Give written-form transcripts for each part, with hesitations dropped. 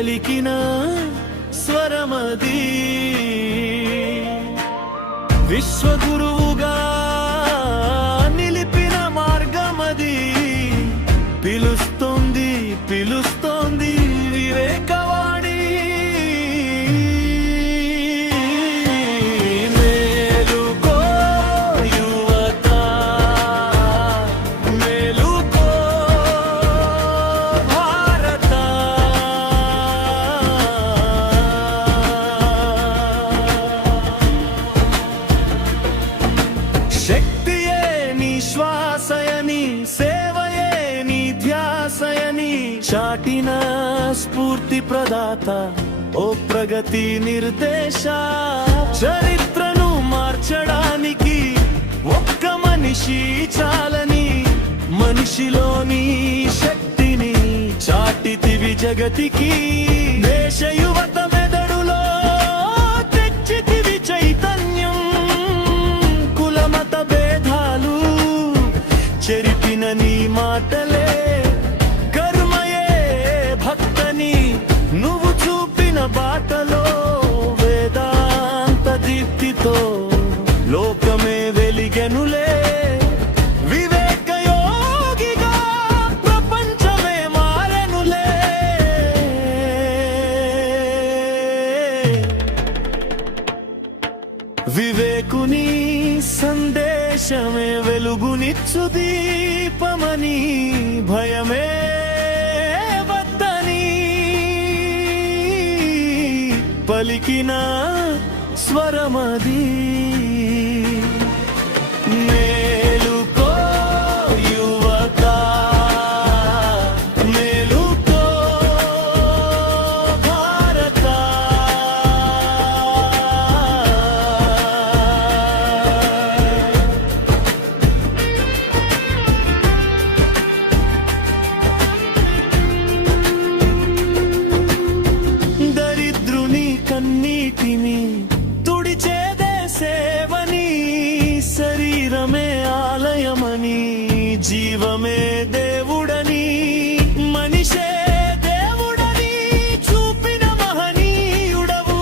పలికిన స్వరమది విశ్వగురువుగా నిలిపిన మార్గమది పిలుస్తోంది పిలుస్తోంది వివేకవాణి మేలుకో యువత మేలుకో భారత శక్తియే నీ శ్వాసయని సేవయే నీ ధ్యాసయని చాటిన స్ఫూర్తి ప్రదాత ఓ ప్రగతి నిర్దేశ చరిత్రను మార్చడానికి ఒక్క మనిషి చాలని మనిషిలోని శక్తిని చాటితివి జగతికి దేశ యువత మెదడులో తెచ్చితివి చైతన్యం కులమత భేదాలు చెరిపిన నీ మాటలే కర్మయే భక్తని నువ్వు చూపిన బాటలో వేదాంత దీప్తితో లోకమే వెలిగెనులే వివేక యోగిగా ప్రపంచమే మారెనులే వివేకుని సందేశమే వెలుగునిచ్చు దీపమని భయమే వద్దని పలికిన స్వరమది మేలుకో యువత మేలుకో భారత దరిద్రుని కన్నీటిని తుడిచేదే సేవని శరీరమే ఆలయమని జీవమే దేవుడని మనిషే దేవుడని చూపిన మహనీయుడవు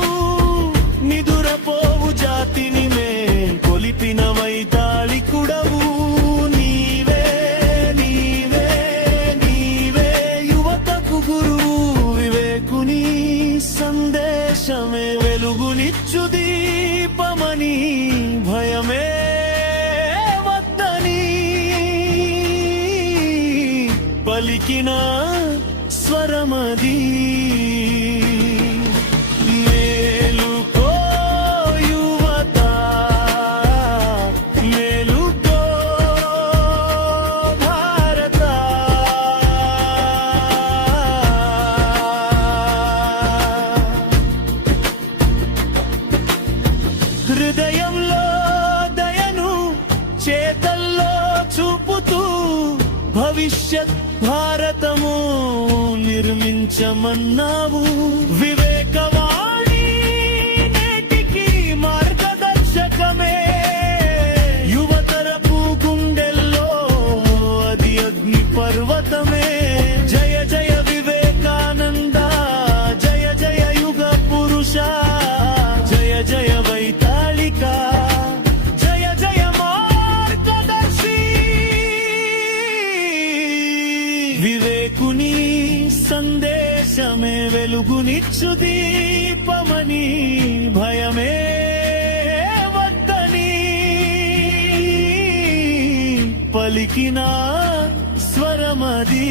నిదురపోవు జాతిని మే కొలిపిన వైతాళికుడవు నీవే నీవే నీవే యువతకు గురువు వివేకుని సందేశమే వెలుగునిచ్చు దీపమని భయమే వద్దని పలికిన స్వరమది మేలుకో యువత మేలుకో భారత హృదయంలో దయను చేతల్లో చూపుతూ భవిష్యత్ భారతము నిర్మించమన్నావు వివేకవాణి నేటికి మార్గదర్శకమే యువతరపు గుండెల్లో అది అగ్ని పర్వతమే జయ జయ వివేకానంద జయ జయ యుగ పురుష జయ జయ వైతాళిక జయ జయ మార్గదర్శి వివేకుని సందేశమే వెలుగునిచ్చు దీపమని భయమే వద్దని పలికిన స్వరమది